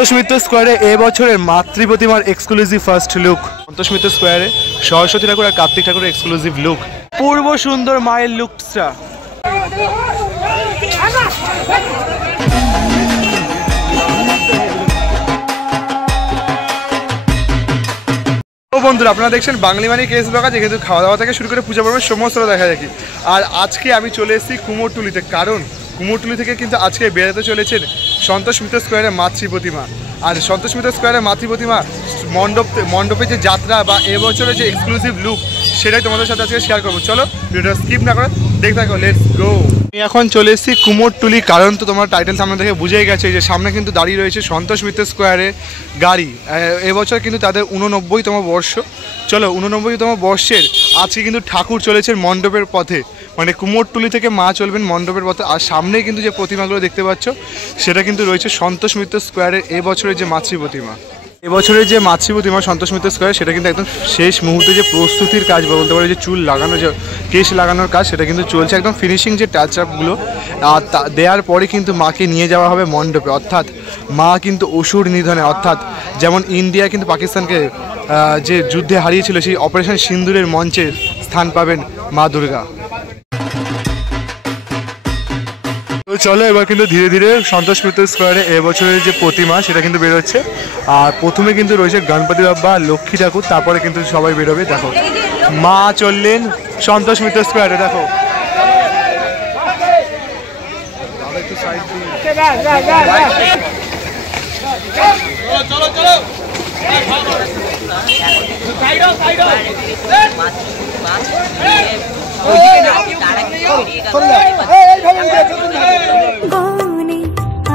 সন্তোষ মিত্র স্কোয়ারে এবছরের মাতৃ প্রতিমার exclusive first look. Santosh Mitra স্কোয়ারে সরস্বতী ঠাকুর আর কার্তিক ঠাকুরের এক্সক্লুসিভ লুক। পূর্ব সুন্দর মায়ের লুকটা। বন্ধুরা আপনারা দেখছেন বাঙালি মানে কেস ব্লগ আছে, কিন্তু খাওয়া দাওয়া থেকে শুরু করে পূজা পর্বের সমস্ত দেখা দেখি। আর আজকে আমি চলে এসেছি কুমোরটুলিতে, কারণ কুমোরটুলি থেকে কিন্তু আজকে বেরোতে চলেছেন সন্তোষ মিত্র স্কোয়ারের মাতৃ প্রতিমা। আর সন্তোষ মিত্র স্কোয়ারের মাতৃ প্রতিমা মণ্ডপে যে যাত্রা বা এবছরের যে এক্সক্লুসিভ লুক সেটাই তোমাদের সাথে আজকে শেয়ার করবো। চলো ভিডিওটা স্কিপ না করে দেখতে থাকো, লেটস গো। আমি এখন চলে এসেছি কুমোরটুলি, কারণ তো তোমার টাইটেল সামনে থেকে বুঝেই গেছে যে সামনে কিন্তু দাঁড়িয়ে রয়েছে সন্তোষ মিত্র স্কোয়ারে গাড়ি। এবছর কিন্তু তাদের 89তম বর্ষ। চলো 89তম বর্ষের আজকে কিন্তু ঠাকুর চলেছেন মণ্ডপের পথে, মানে কুমোরটুলি থেকে মা চলবেন মণ্ডপের পথে। আর সামনে কিন্তু যে প্রতিমাগুলো দেখতে পাচ্ছ সেটা কিন্তু রয়েছে সন্তোষ মিত্র স্কোয়ারের এবছরের যে মাতৃ প্রতিমা। এবছরের যে মাতৃ প্রতিমা সন্তোষ মিত্র স্কোয়ার সেটা কিন্তু একদম শেষ মুহূর্তে যে প্রস্তুতির কাজ বলতে পারে, যে চুল লাগানো, যে কেশ লাগানোর কাজ সেটা কিন্তু চলছে, একদম ফিনিশিং যে টাচ আপগুলো দেওয়ার পরে কিন্তু মাকে নিয়ে যাওয়া হবে মণ্ডপে। অর্থাৎ মা কিন্তু অসুর নিধনে, অর্থাৎ যেমন ইন্ডিয়া কিন্তু পাকিস্তানকে যে যুদ্ধে হারিয়েছিল সেই অপারেশন সিন্দুরের মঞ্চে স্থান পাবেন মা দুর্গা। তো চলো এবার কিন্তু ধীরে ধীরে সন্তোষ মিত্র স্কোয়ারে এবছরের যে প্রতিমা সেটা কিন্তু বেরোচ্ছে। আর প্রথমে কিন্তু রয়েছে গণপতি বাপ্পা, লক্ষ্মী ঠাকুর, তারপরে কিন্তু সবাই বেরোবে। দেখো মা চললেন সন্তোষ মিত্র স্কোয়ারে। দেখো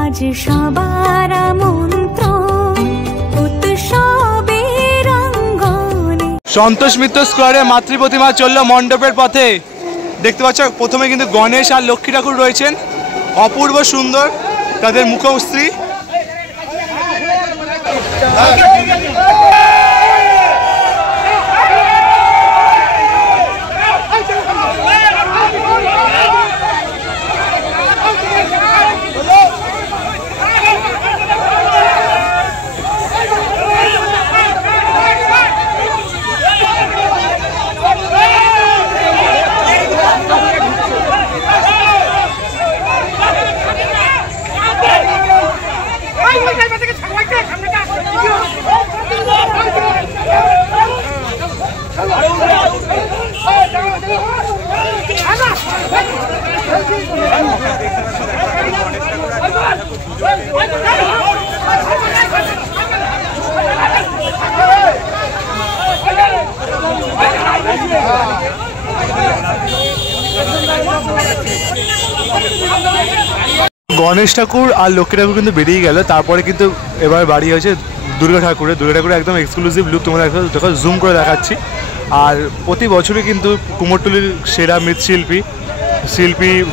আজ সবার সন্তোষ মিত্র স্কোয়ারে মাতৃ প্রতিমা চললো মণ্ডপের পথে। দেখতে পাচ্ছ প্রথমে কিন্তু গণেশ আর লক্ষ্মী ঠাকুর রয়েছেন, অপূর্ব সুন্দর তাদের মুখশ্রী। গণেশ ঠাকুর আর লক্ষ্মী ঠাকুর কিন্তু বেরিয়ে গেল, তারপরে কিন্তু এবার বাড়ি হয়েছে দুর্গা ঠাকুরের। একদম এক্সক্লুসিভ লুক তোমাদের দেখো জুম করে দেখাচ্ছি। আর প্রতি বছরই কিন্তু কুমোরটুলির সেরা মৃৎশিল্পী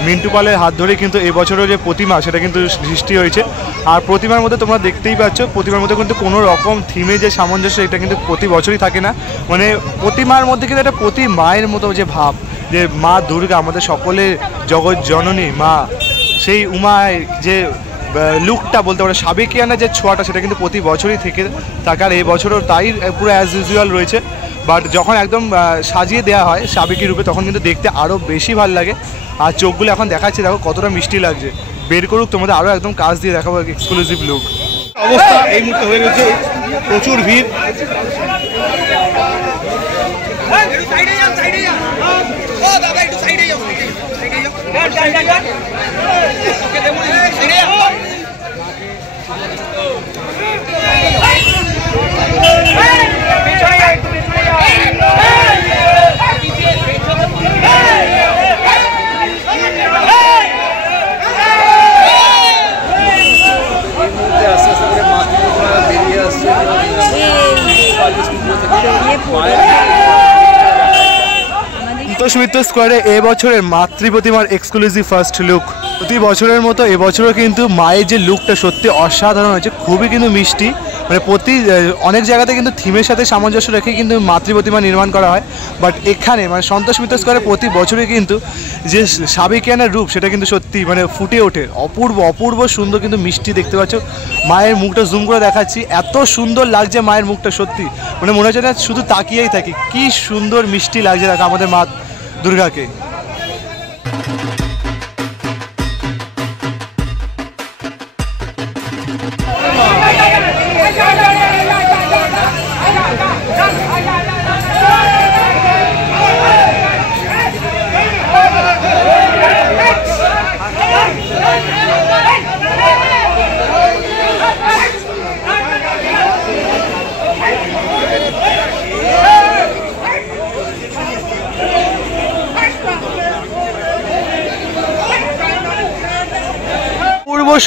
মিন্টু পালের হাত ধরে কিন্তু এবছরের যে প্রতিমা সেটা কিন্তু সৃষ্টি হয়েছে। আর প্রতিমার মধ্যে তোমরা দেখতেই পাচ্ছ, প্রতিমার মধ্যে কিন্তু কোনো রকম থিমে যে সামঞ্জস্য এটা কিন্তু প্রতি বছরই থাকে না। মানে প্রতিমার মধ্যে কিন্তু একটা প্রতি মায়ের মতো যে ভাব, যে মা দুর্গা আমাদের সকলের জগৎ জননী মা, সেই উমায় যে লুকটা বলতে পারে সাবেকিয়ানা যে ছোঁয়াটা সেটা কিন্তু প্রতি বছরই থেকে থাকে। আর এই বছরও তাই পুরো অ্যাজ ইউজুয়াল রয়েছে। বাট যখন একদম সাজিয়ে দেওয়া হয় সাবেকি রূপে তখন কিন্তু দেখতে আরও বেশি ভালো লাগে। আর চোখগুলো এখন দেখাচ্ছে, দেখো কতটা মিষ্টি লাগছে। বের করুক তোমাদের আরও একদম কাজ দিয়ে দেখাবো এক্সক্লুসিভ লুক। অবস্থা এই মুহূর্তে হয়ে গেছে প্রচুর ভিড়। সন্তোষ মিত্র স্কোয়ারে এবছরের মাতৃ প্রতিমার এক্সক্লুসিভ ফার্স্ট লুক। প্রতি বছরের মতো এবছরও কিন্তু মায়ের যে লুকটা সত্যি অসাধারণ হয়েছে, খুবই কিন্তু মিষ্টি। মানে অনেক জায়গাতে কিন্তু থিমের সাথে সামঞ্জস্য রেখে কিন্তু মাতৃ প্রতিমা নির্মাণ করা হয়, বাট এখানে মানে সন্তোষ মিত্র স্কোয়ারে প্রতি বছরই কিন্তু যে সাবেকিয়ানার রূপ সেটা কিন্তু সত্যি মানে ফুটে ওঠে। অপূর্ব সুন্দর কিন্তু মিষ্টি দেখতে পাচ্ছ। মায়ের মুখটা জুম করে দেখাচ্ছি, এত সুন্দর লাগছে মায়ের মুখটা, সত্যি মানে মনে হচ্ছে না শুধু তাকিয়েই থাকি, কি সুন্দর মিষ্টি লাগছে দেখো আমাদের মা দুর্গাকে।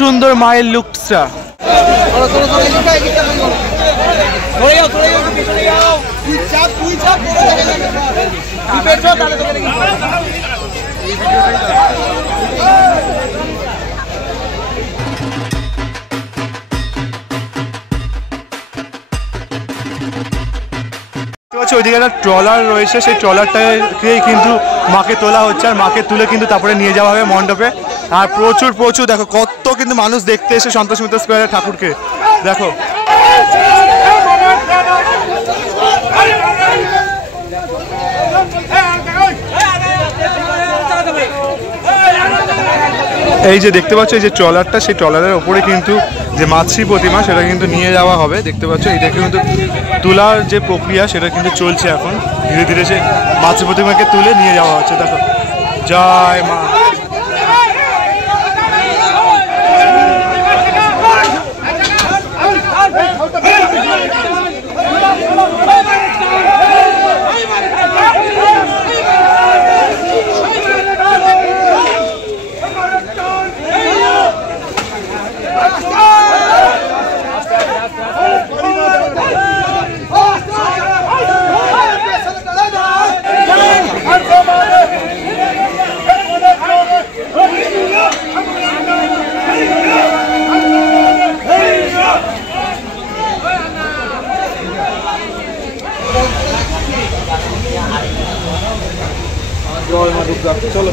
সুন্দর মায়ের লুকসটা ওইদিকে একটা ট্রলার রয়েছে, সেই ট্রলারটাকেই কিন্তু মাকে তোলা হচ্ছে, আর মাকে তুলে কিন্তু তারপরে নিয়ে যাওয়া হবে মণ্ডপে। আর প্রচুর দেখো কত কিন্তু মানুষ দেখতে এসে সন্তোষ মিত্র স্কোয়ারের ঠাকুরকে দেখো। এই যে দেখতে পাচ্ছ এই যে ট্রলারটা, সেই ট্রলারের ওপরে কিন্তু যে মাতৃ প্রতিমা সেটা কিন্তু নিয়ে যাওয়া হবে। দেখতে পাচ্ছ এটা কিন্তু তোলার যে প্রক্রিয়া সেটা কিন্তু চলছে এখন, ধীরে ধীরে সে মাতৃ প্রতিমাকে তুলে নিয়ে যাওয়া হচ্ছে। দেখো জয় মা। চলো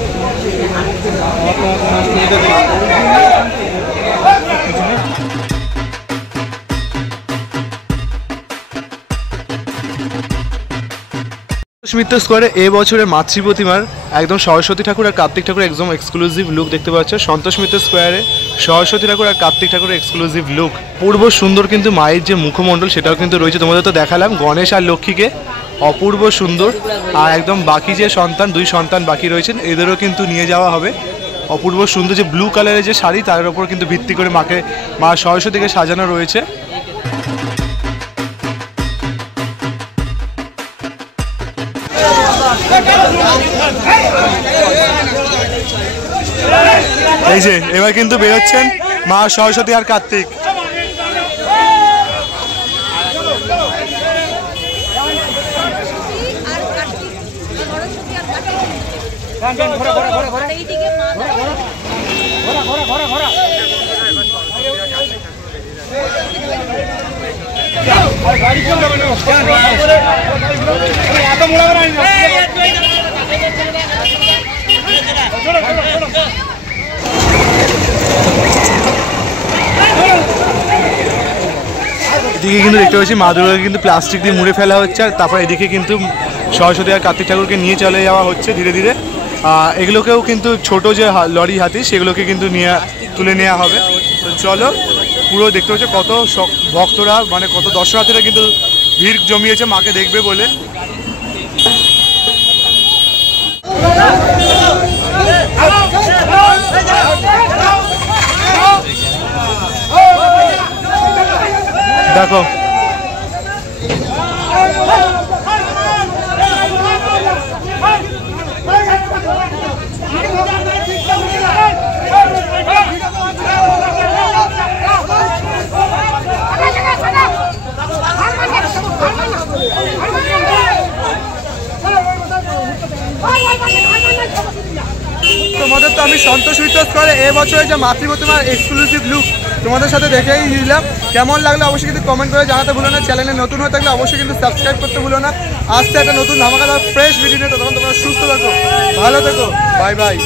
মিত্র স্কোয়ারে এবছরের মাতৃ প্রতিমার একদম সরস্বতী ঠাকুর আর কার্তিক ঠাকুর একদম এক্সক্লুসিভ লুক দেখতে পাচ্ছ। সন্তোষ মিত্র স্কোয়ারে সরস্বতী ঠাকুর আর কার্তিক ঠাকুরের এক্সক্লুসিভ লুক, পূর্ব সুন্দর কিন্তু মায়ের যে মুখমণ্ডল সেটাও কিন্তু রয়েছে, তোমাদের তো দেখালাম গণেশ আর লক্ষ্মীকে, অপূর্ব সুন্দর। আর একদম বাকি যে দুই সন্তান বাকি রয়েছেন এদেরও কিন্তু নিয়ে যাওয়া হবে। অপূর্ব সুন্দর যে ব্লু কালারের যে শাড়ি তার উপর কিন্তু ভিত্তি করে মা সরস্বতীকে সাজানো রয়েছে। এই যে এবার কিন্তু বেরোচ্ছেন মা সরস্বতী আর কার্তিক। এদিকে কিন্তু দেখতে পাচ্ছি মা দুর্গাকে কিন্তু প্লাস্টিক দিয়ে মুড়ে ফেলা হচ্ছে, আর তারপর এদিকে কিন্তু সরস্বতী আর কার্তিক ঠাকুরকে নিয়ে চলে যাওয়া হচ্ছে ধীরে ধীরে। এগুলোকেও কিন্তু ছোট যে লরি হাতি সেগুলোকে কিন্তু তুলে নেওয়া হবে। তো চলো পুরো দেখতে পাচ্ছ কত ভক্তরা মানে কত দর্শনার্থীরা কিন্তু ভিড় জমিয়েছে মাকে দেখবে বলে। দেখো তোমাদের তো আমি সন্তোষ মিত্র স্কোয়ারে এবছরে যে মাতৃ প্রতিমার এক্সক্লুসিভ লুক তোমাদের সাথে দেখেই দিলাম। কেমন লাগলো অবশ্যই কিন্তু কমেন্ট করে জানাতে ভুলো না। চ্যানেলে নতুন হয়ে থাকলে অবশ্যই কিন্তু সাবস্ক্রাইব করতে ভুলো না। আসতে একটা নতুন ধামাকাদার ফ্রেশ ভিডিও নিয়ে, তখন তোমরা সুস্থ থাকো, ভালো থেকো, বাই বাই।